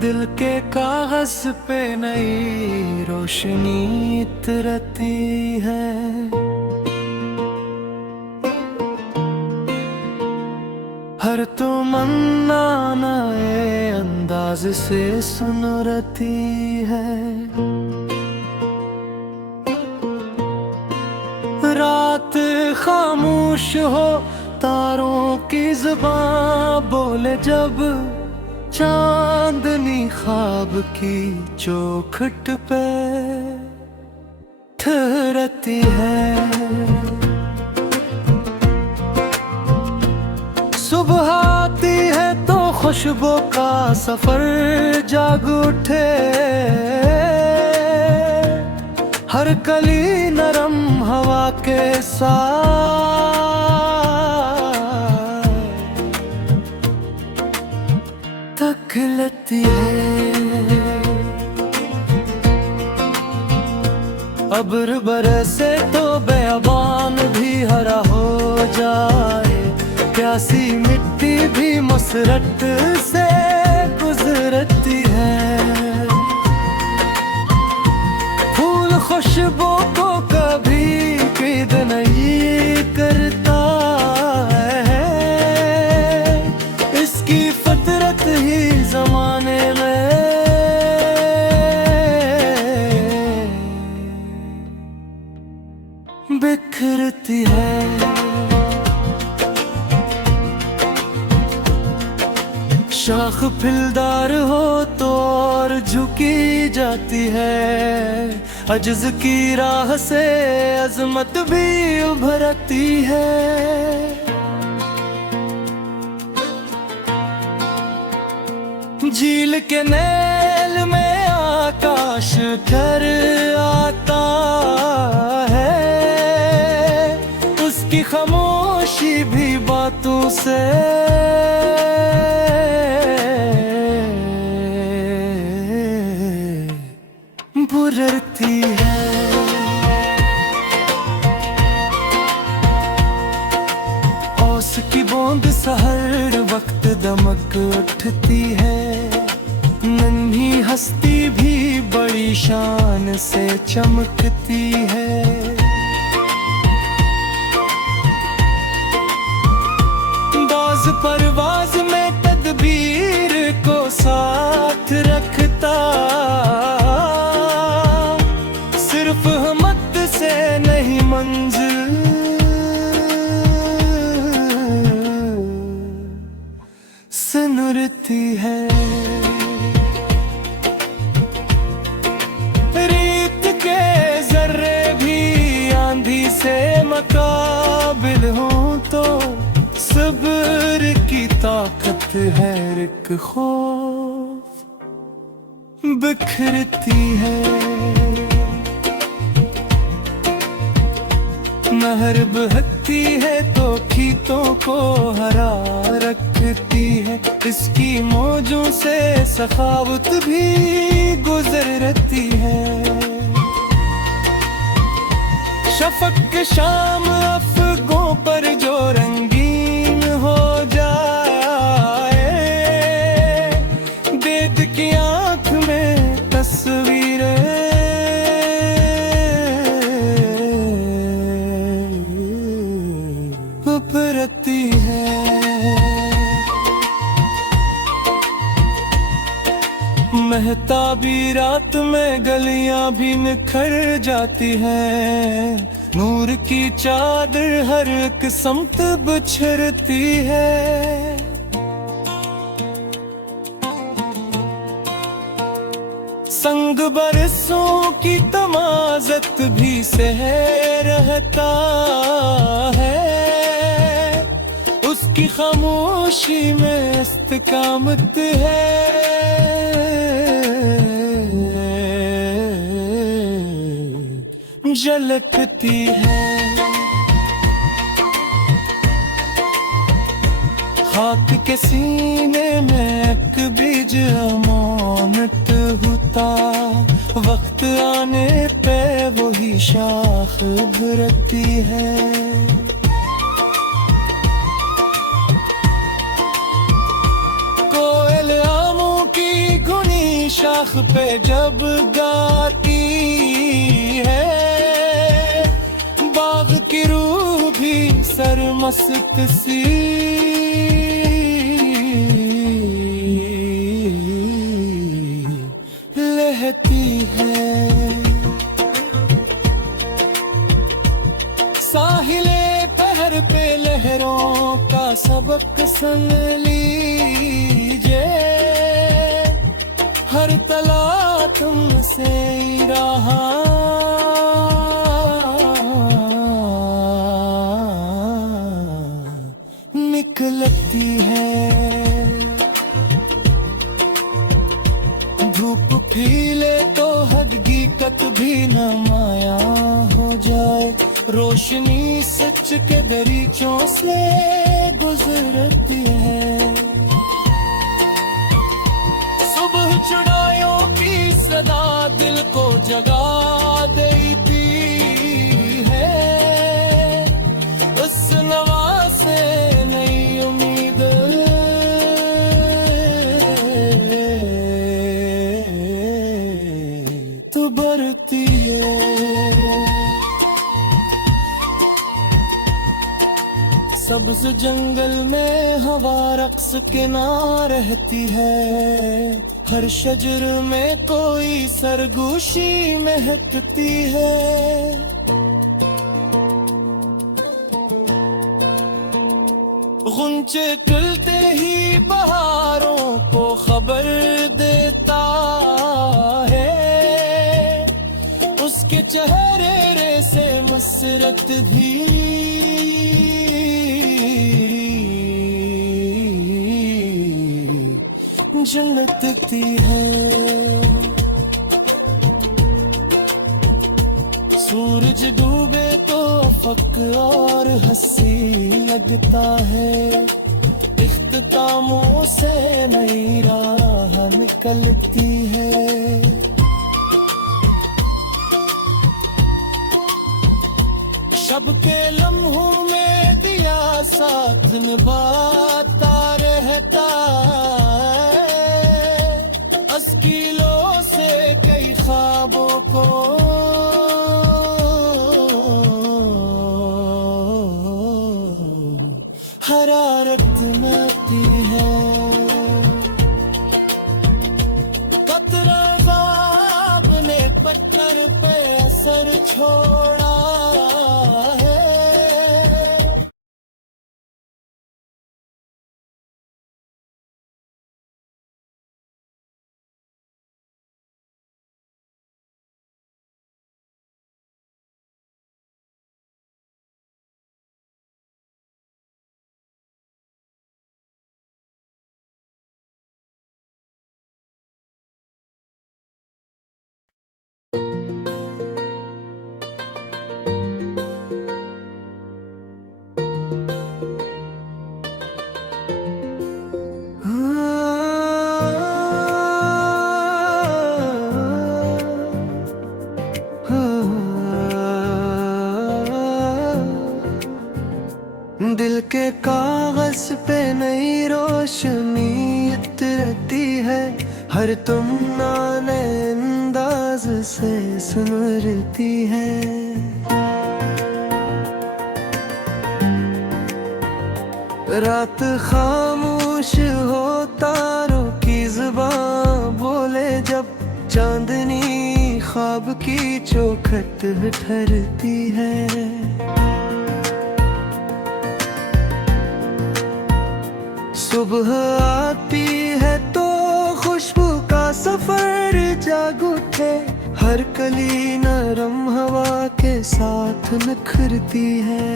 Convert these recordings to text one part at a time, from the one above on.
दिल के कागज पे नई रोशनी उतरती है। हर तमन्ना नए अंदाज से सुनरती है। रात खामोश हो, तारों की जुबान बोले जब, चांदनी ख्वाब की चौखट पे ठहरती है। सुबह आती है तो खुशबू का सफर जाग उठे। हर कली नरम हवा के साथ खिलती है। अब्र बरसे तो बेअबान भी हरा हो जाए। प्यासी मिट्टी भी मसरत से गुजरती है। फूल खुशबू को कभी कैद नहीं करता है। इसकी फितरत ही जमाने में बिखरती है। शाख फिलदार हो तो और झुकी जाती है। अजज की राह से अजमत भी उभरती है। झील के नैल में आकाश कर आता है। उसकी खामोशी भी बातों से बुरती है। ओस की बूंद सहर वक्त दमक उठती है। नन्ही हस्ती भी बड़ी शान से चमकती है। बाज परवाज में तदबीर को साथ रखता। सिर्फ हिम्मत से नहीं मंजिल सिनुरती है। रीत के जर्रे भी आंधी से मुकाबिल हों तो सब्र की ताकत है। एक खौफ बिखरती है। नहर बहती है तो खेतों को हरा रखती है। इसकी मौजों से सखावत भी गुजरती है। शफक के शाम अफ़गों पर जो रंगीन हो जाए। देद की आँख में तस्वीरें उभरती है। महताबी रात में गलियां भी निखर जाती हैं। नूर की चादर हर एक समत बिछरती है। संग बरसों की तमाज़त भी सह रहता है। उसकी खामोशी में इस्तिकामत है। झलकती है। खाक के सीने में एक बीज अमानत होता। वक्त आने पे वही शाख भरती है। कोयल आमों की गुनी शाख पे जब गाती है, बाग की रूह भी सरमस्त सी लहती है। साहिले पहर पे लहरों का सबक सुन लीजिए, हर तला तुमसे रहा निकलती है। धूप खिले तो हकीकत भी न माया हो जाए, रोशनी सच के दरीचों से गुजरती है। सुबह चुड़ाइयों की सदा दिल को जगा देती है, उस नवा से नई उम्मीद तो भरती है। सब्ज जंगल में हवा रक्स के ना रहती है, हर शजर में कोई सरगोशी महकती है। गुंचे खुलते ही बहारों को खबर देता है, उसके चेहरे से मसरत भी झलकती है। सूरज डूबे तो अफक और हंसी लगता है, इख्तितामों से नई राह निकलती है। शब के लम्हों में दिया साथ निभाता रहता है, अस्कीलों से कई ख्वाबों को हरारत मिलती है। कतरा ख्वाब ने पत्थर पे असर छोड़ा है। दिल के कागज पे नई रोशनी उतरती है, हर तुमना नए अंदाज से सुनरती है। रात खामोश हो तारों की जुबान बोले जब, चांदनी ख्वाब की चौखट ठहरती है। सुबह आती है तो खुशबू का सफर जाग उठे, हर कली नरम हवा के साथ निखरती है।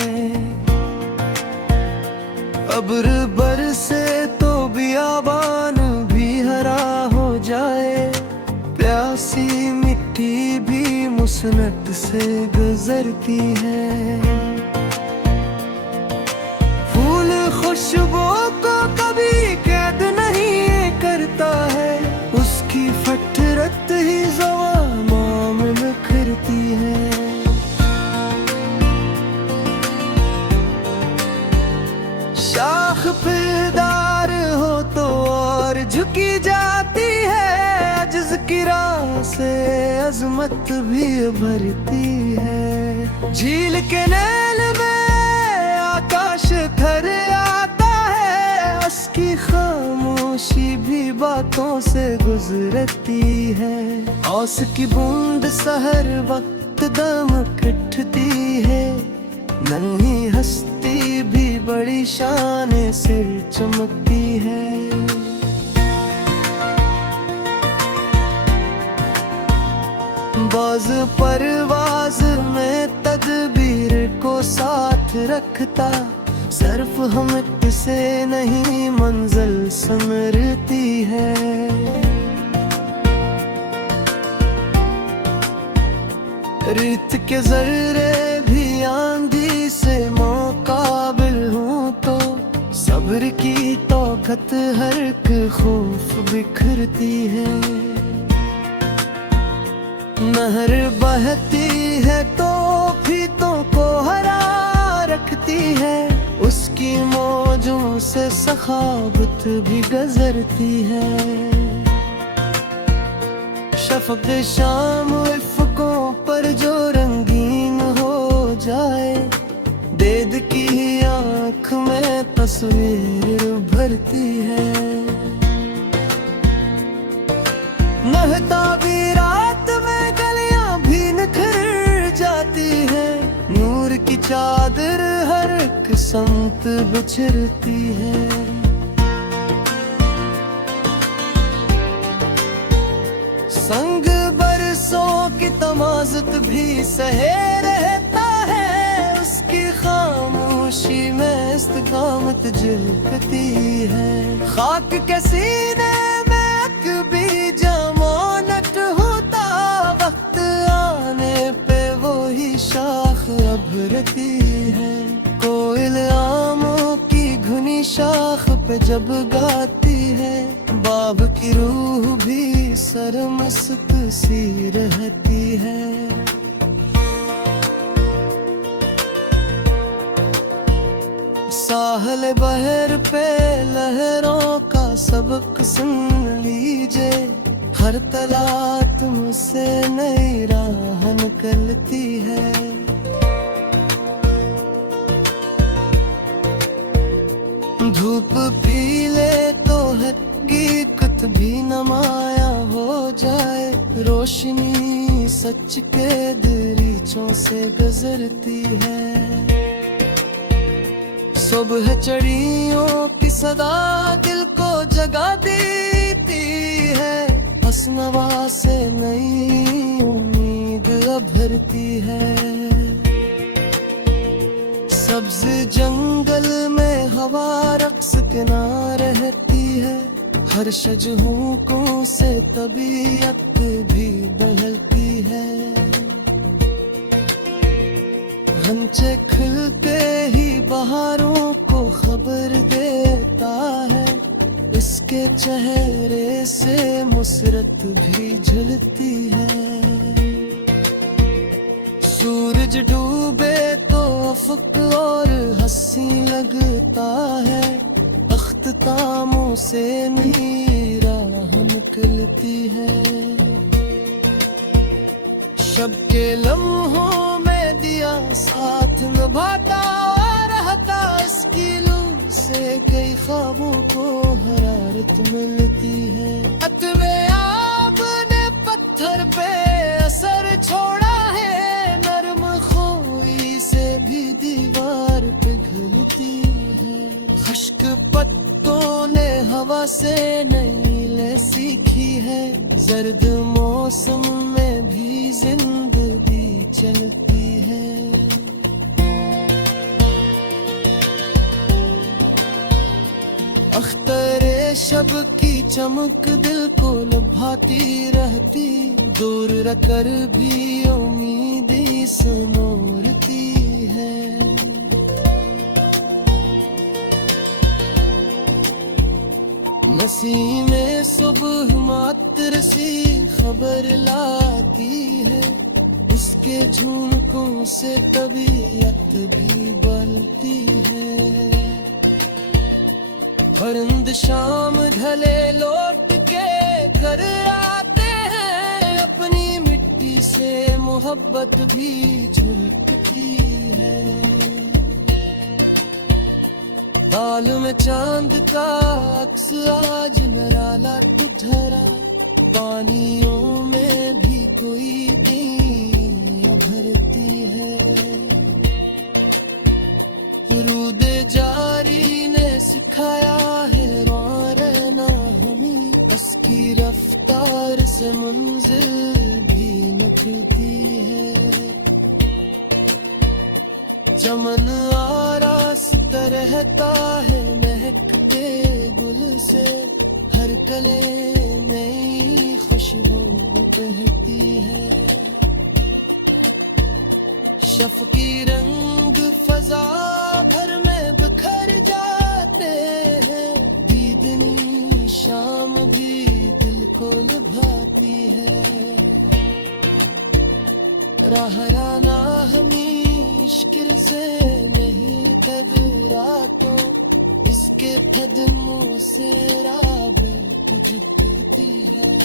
अब्र बरसे तो बियाबान भी हरा हो जाए, प्यासी मिट्टी भी मुसनत से गुजरती है। फूल खुशबू को कभी कैद नहीं करता है, उसकी फटरत ही ज़वामा में निखरती है। शाख फिरदार हो तो और झुकी जाती है, अज्ज की से अजमत भी भरती है। झील के नैल में आकाश थर आता है, उसकी खामोशी भी बातों से गुजरती है। औस की बूंद सहर वक्त दमक उठती है, नन्ही हस्ती भी बड़ी शान से चमकती है। बाज परवाज में तदबीर को साथ रखता, सिर्फ हिम्मत से नहीं मंजिल समरती है। रेत के जर्रे भी आंधी से मुकाबिल हूँ तो, सब्र की तौकत हर एक खौफ बिखरती है। नहर बहती है तो फीतों को हरा रखती है, उसकी मौजों से सखावत भी गुजरती है। शफ़क़ शाम इफ़्कों पर जो रंगीन हो जाए, देद की आँख में तस्वीर भरती है। महताबी रात में गलियां भी निखर जाती है, नूर की चादर हर एक संत बिछरती है। संग बरसों की तमाज़त भी सहे रहता है, उसकी खामोशी में इस्तकामत झलकती है। खाक के सीने में कभी जमानत होता, वक्त आने पे वो ही शाख अभरती है। कोयल आमों की घुनी शाख पे जब गाती है, बाब की रूह भी सरमस्त सी रहती है। साहल बहर पे लहरों का सबक सुन लीजिए, हर तलात मुझसे नई राह निकलती है। धूप पी ले तो हकीकत भी नमाया हो जाए, रोशनी सच के दरीचों से गुजरती है। सुबह चिड़ियों की सदा दिल को जगा देती है, हसनवा से नई उम्मीद भरती है। सब्ज जंगल में हवा रक्स के ना रहती है, हर शजहूकों से तबीयत भी बहलती है। घंचे खिलते ही बहारों को खबर देता है, इसके चेहरे से मुसरत भी झलती है। सूरज डूबे तो अफक और हंसी लगता है, अख्तामों से नई राह निकलती है। शब के लम्हों में दिया साथ निभाता रहता, इसकी लू से कई ख्वाबों को हरारत मिलती है। अतवे आब ने पत्थर पे असर छोड़ा है, नरम खोई से भी दीवार पिघलती है। खश्क पत्तों ने हवा से नई ले सीखी है, जर्द मौसम में भी जिंदगी चलती है। अख्तरे शब की चमक दिल को लुभाती रहती, दूर रखकर भी उम्मीदें सिमोरती है। नसीमे सुबह मात्र सी खबर लाती है, उसके झुमकों से तबीयत भी बलती है। परिंद शाम ढले लौट के घर आते हैं, अपनी से मोहब्बत भी झलकती है। ताल में चांद का अक्स आज निराला तू ठहरा, पानियों में भी कोई दिया भरती है। रूदे जारी ने सिखाया है रहना हमें, उसकी रफ्तार से मंजिल भी नखती है। चमन आरास्ता रहता है महकते गुल से, हर कले नई खुशबू बहती है। शफ़क़ी रंग फजा भर में बिखर जाते हैं, दीदनी शाम भी दिल को लुभाती है। राहराना हमें मुश्किल से नहीं कदरा, तो इसके कदमों से राह गुजरती है।